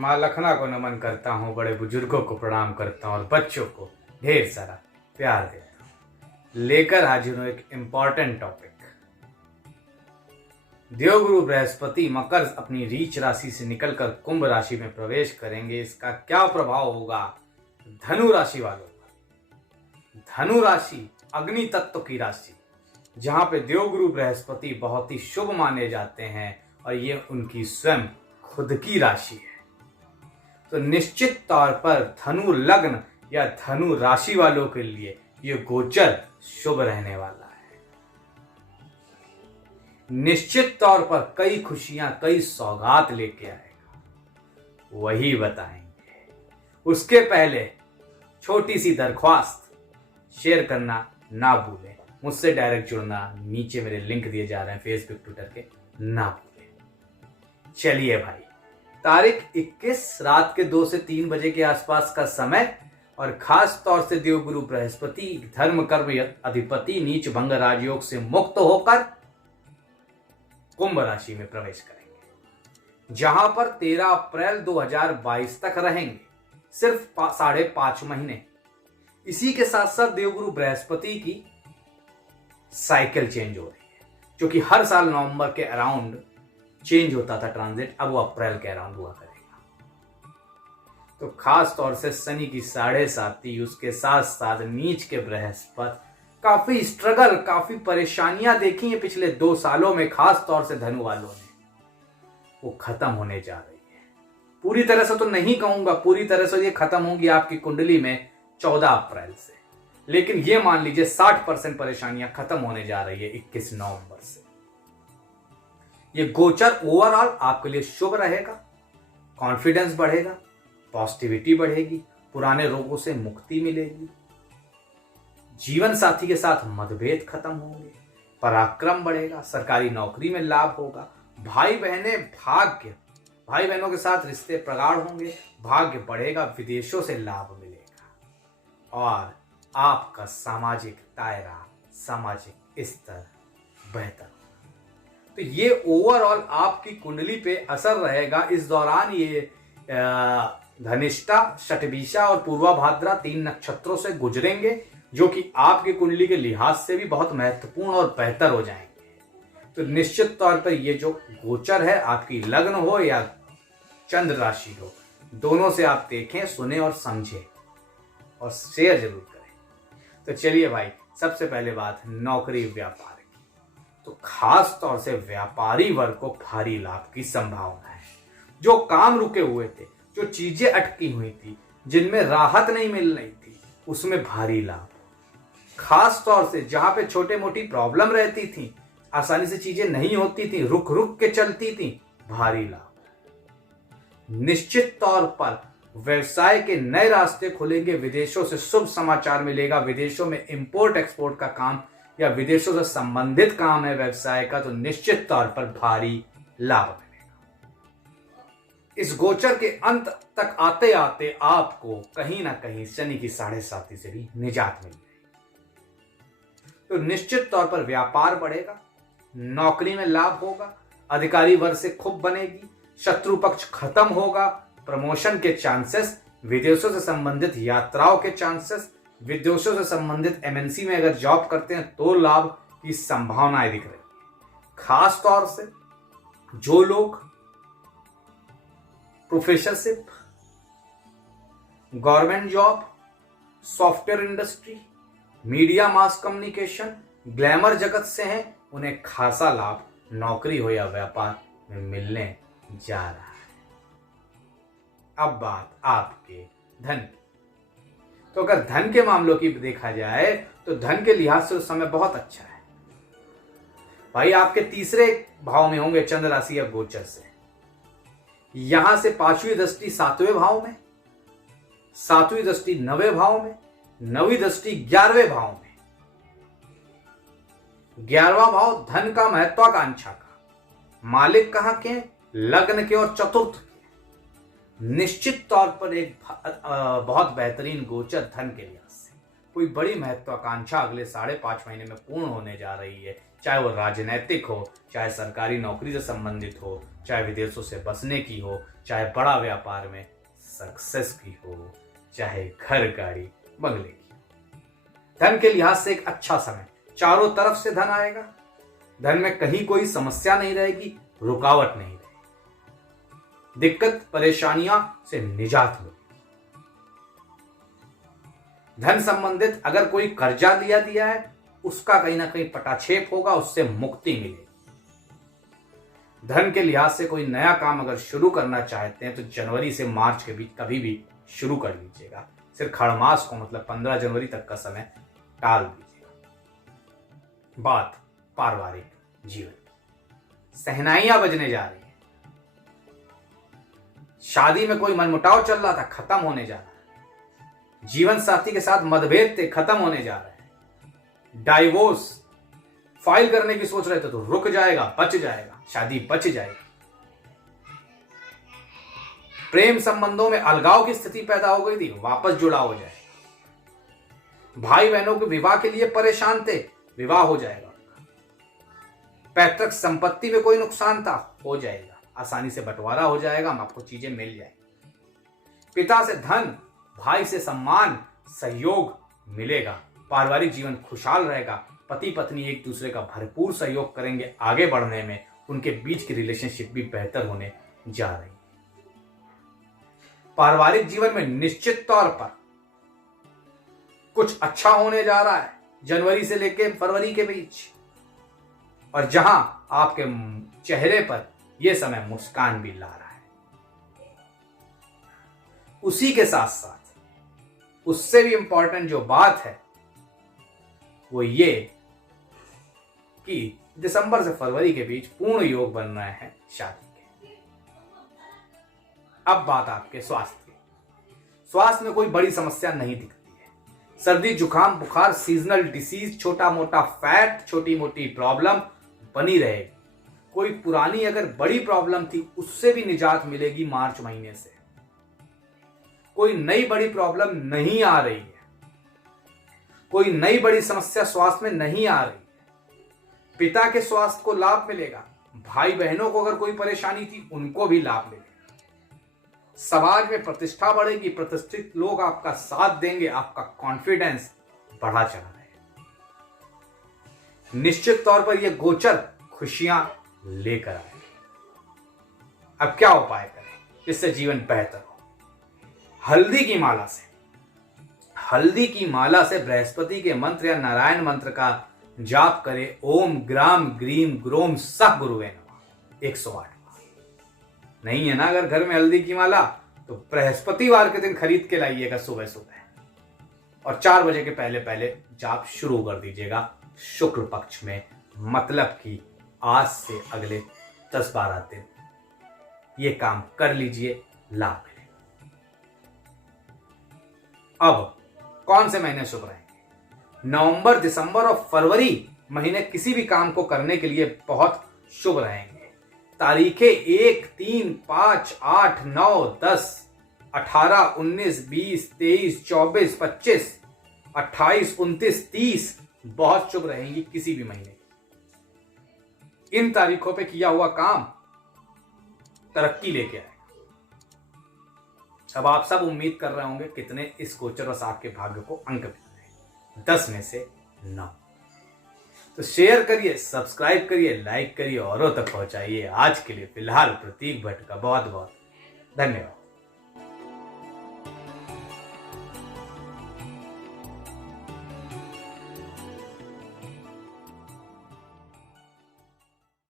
माँ लखना को नमन करता हूँ, बड़े बुजुर्गों को प्रणाम करता हूँ और बच्चों को ढेर सारा प्यार देता हूँ। लेकर हाजिर हूँ एक इम्पॉर्टेंट टॉपिक। देवगुरु बृहस्पति मकर अपनी रीच राशि से निकलकर कुंभ राशि में प्रवेश करेंगे। इसका क्या प्रभाव होगा धनु राशि वालों पर। धनु राशि अग्नि तत्व की राशि, जहां पे देवगुरु बृहस्पति बहुत ही शुभ माने जाते हैं और ये उनकी स्वयं खुद की राशि है। तो निश्चित तौर पर धनु लग्न या धनु राशि वालों के लिए ये गोचर शुभ रहने वाला है। निश्चित तौर पर कई खुशियां, कई सौगात लेके आएगा, वही बताएंगे। उसके पहले छोटी सी दरख्वास्त, शेयर करना ना भूलें, मुझसे डायरेक्ट जुड़ना, नीचे मेरे लिंक दिए जा रहे हैं फेसबुक ट्विटर के, ना भूलें। चलिए भाई, तारीख 21 रात के 2 से 3 बजे के आसपास का समय और खास तौर से देवगुरु बृहस्पति धर्म कर्म अधिपति नीच भंग राजयोग से मुक्त होकर कुंभ राशि में प्रवेश करेंगे, जहां पर 13 अप्रैल 2022 तक रहेंगे, सिर्फ 5.5 महीने। इसी के साथ साथ देवगुरु बृहस्पति की साइकिल चेंज हो रही है, जो कि हर साल नवंबर के अराउंड चेंज होता था ट्रांजिट, अब वो अप्रैल के अराउंड हुआ करेगा। तो खास तौर से शनि की 7.5, उसके साथ साथ नीच के बृहस्पति, काफी स्ट्रगल, काफी परेशानियां देखी है पिछले 2 सालों में, खास तौर से धनु वालों ने, वो खत्म होने जा रही है। पूरी तरह से तो नहीं कहूंगा, पूरी तरह से ये खत्म होंगी आपकी कुंडली में 14 अप्रैल से, लेकिन ये मान लीजिए 60% परेशानियां खत्म होने जा रही है 21 नवंबर से। ये गोचर ओवरऑल आपके लिए शुभ रहेगा। कॉन्फिडेंस बढ़ेगा, पॉजिटिविटी बढ़ेगी, पुराने रोगों से मुक्ति मिलेगी, जीवन साथी के साथ मतभेद खत्म होंगे, पराक्रम बढ़ेगा, सरकारी नौकरी में लाभ होगा, भाई बहनों के साथ रिश्ते प्रगाढ़ होंगे, भाग्य बढ़ेगा, विदेशों से लाभ मिलेगा और आपका सामाजिक दायरा, सामाजिक स्तर बेहतर होगा। तो ये ओवरऑल आपकी कुंडली पे असर रहेगा। इस दौरान ये धनिष्ठा, शतभिषा और पूर्वा भाद्रा 3 नक्षत्रों से गुजरेंगे, जो कि आपकी कुंडली के लिहाज से भी बहुत महत्वपूर्ण और बेहतर हो जाएंगे। तो निश्चित तौर पर ये जो गोचर है, आपकी लग्न हो या चंद्र राशि हो, दोनों से आप देखें, सुने और समझें और शेयर जरूर करें। तो चलिए भाई, सबसे पहले बात नौकरी व्यापार की। तो खास तौर से व्यापारी वर्ग को भारी लाभ की संभावना है। जो काम रुके हुए थे, जो चीजें अटकी हुई थी, जिनमें राहत नहीं मिल रही थी, उसमें भारी लाभ। खास तौर से जहां पे छोटे मोटी प्रॉब्लम रहती थी, आसानी से चीजें नहीं होती थी, रुक रुक के चलती थी, भारी लाभ। निश्चित तौर पर व्यवसाय के नए रास्ते खुलेंगे, विदेशों से शुभ समाचार मिलेगा, विदेशों में इंपोर्ट एक्सपोर्ट का काम या विदेशों से संबंधित काम है व्यवसाय का, तो निश्चित तौर पर भारी लाभ मिलेगा। इस गोचर के अंत तक आते आते आपको कहीं ना कहीं शनि की 7.5 से भी निजात मिल जाएगी। तो निश्चित तौर पर व्यापार बढ़ेगा, नौकरी में लाभ होगा, अधिकारी वर्ग से खूब बनेगी, शत्रु पक्ष खत्म होगा, प्रमोशन के चांसेस, विदेशों से संबंधित यात्राओं के चांसेस, विदेशों से संबंधित एमएनसी में अगर जॉब करते हैं तो लाभ की संभावनाएं दिख रही है। खास तौर से जो लोग professorship, government job, software industry, media mass communication, glamour जगत से हैं, उन्हें खासा लाभ नौकरी हो या व्यापार में मिलने जा रहा है। अब बात आपके धन की। तो अगर धन के मामलों की देखा जाए तो धन के लिहाज से उस समय बहुत अच्छा है भाई। आपके तीसरे भाव में होंगे चंद्र राशि या गोचर से, यहां से 5वीं दृष्टि 7वें भाव में, 7वीं दृष्टि 9वें भाव में, 9वीं दृष्टि 11वें भाव में। 11वां भाव धन का, महत्वाकांक्षा का, मालिक कहां के, लग्न के और चतुर्थ के। निश्चित तौर पर एक बहुत बेहतरीन गोचर धन के लिहाज से। कोई बड़ी महत्वाकांक्षा अगले 5.5 महीने में पूर्ण होने जा रही है, चाहे वो राजनैतिक हो, चाहे सरकारी नौकरी से संबंधित हो, चाहे विदेशों से बचने की हो, चाहे बड़ा व्यापार में सक्सेस की हो, चाहे घर गाड़ी बंगले की हो। धन के लिहाज से एक अच्छा समय, चारों तरफ से धन आएगा, धन में कहीं कोई समस्या नहीं रहेगी, रुकावट नहीं रहेगी, दिक्कत परेशानियां से निजात मिलेगी। धन संबंधित अगर कोई कर्जा दिया है उसका कहीं ना कहीं पटाक्षेप होगा, उससे मुक्ति मिलेगी। धन के लिहाज से कोई नया काम अगर शुरू करना चाहते हैं तो जनवरी से मार्च के बीच कभी भी शुरू कर लीजिएगा, सिर्फ खड़मास को मतलब 15 जनवरी तक का समय टाल दीजिएगा। बात पारिवारिक जीवन, सहनाइयां बजने जा रही है, शादी में कोई मनमुटाव चल रहा था, खत्म होने जा रहा है, जीवन साथी के साथ मतभेद थे, खत्म होने जा रहे हैं, डाइवोर्स फाइल करने की सोच रहे थे तो रुक जाएगा, बच जाएगा, शादी बच जाएगी। प्रेम संबंधों में अलगाव की स्थिति पैदा हो गई थी, वापस जुड़ा हो जाएगा। भाई बहनों के विवाह के लिए परेशान थे, विवाह हो जाएगा। पैतृक संपत्ति में कोई नुकसान था, हो जाएगा, आसानी से बंटवारा हो जाएगा, आपको चीजें मिल जाएगी। पिता से धन, भाई से सम्मान, सहयोग मिलेगा, पारिवारिक जीवन खुशहाल रहेगा, पति पत्नी एक दूसरे का भरपूर सहयोग करेंगे आगे बढ़ने में, उनके बीच की रिलेशनशिप भी बेहतर होने जा रही है। पारिवारिक जीवन में निश्चित तौर पर कुछ अच्छा होने जा रहा है जनवरी से लेकर फरवरी के बीच, और जहां आपके चेहरे पर यह समय मुस्कान भी ला रहा है। उसी के साथ साथ उससे भी इंपॉर्टेंट जो बात है वो ये कि दिसंबर से फरवरी के बीच पूर्ण योग बन रहे हैं शादी के। अब बात आपके स्वास्थ्य की। स्वास्थ्य में कोई बड़ी समस्या नहीं दिखती है, सर्दी जुकाम बुखार सीजनल डिसीज, छोटा मोटा फैट, छोटी मोटी प्रॉब्लम बनी रहेगी। कोई पुरानी अगर बड़ी प्रॉब्लम थी उससे भी निजात मिलेगी मार्च महीने से। कोई नई बड़ी प्रॉब्लम नहीं आ रही है, कोई नई बड़ी समस्या स्वास्थ्य में नहीं आ रही है। पिता के स्वास्थ्य को लाभ मिलेगा, भाई बहनों को अगर कोई परेशानी थी उनको भी लाभ मिलेगा। समाज में प्रतिष्ठा बढ़ेगी, प्रतिष्ठित लोग आपका साथ देंगे, आपका कॉन्फिडेंस बढ़ा चला रहेगा। निश्चित तौर पर यह गोचर खुशियां लेकर आए। अब क्या उपाय करें जिससे जीवन बेहतर हो? हल्दी की माला से, हल्दी की माला से बृहस्पति के मंत्र या नारायण मंत्र का जाप करें। ओम ग्राम ग्रीम ग्रोम सह गुरुवे नमः 108 बार। नहीं है ना अगर घर में हल्दी की माला तो बृहस्पतिवार के दिन खरीद के लाइएगा सुबह सुबह, और 4 बजे के पहले पहले जाप शुरू कर दीजिएगा शुक्ल पक्ष में, मतलब कि आज से अगले 10-12 दिन ये काम कर लीजिए, लाभ मिलेगा। अब कौन से महीने शुभ रहेंगे? नवंबर, दिसंबर और फरवरी महीने किसी भी काम को करने के लिए बहुत शुभ रहेंगे। तारीखें 1, 3, 5, 8, 9, 10, 18, 19, 20, 23, 24, 25, 28, 29, 30 बहुत शुभ रहेंगी किसी भी महीने। इन तारीखों पे किया हुआ काम तरक्की लेके आएगा। अब आप सब उम्मीद कर रहे होंगे कितने इस गोचर और आपके भाग्य को अंक मिल रहे हैं। 10 में से 9। तो शेयर करिए, सब्सक्राइब करिए, लाइक करिए, औरों तक पहुंचाइए। आज के लिए फिलहाल प्रतीक भट्ट का बहुत बहुत धन्यवाद।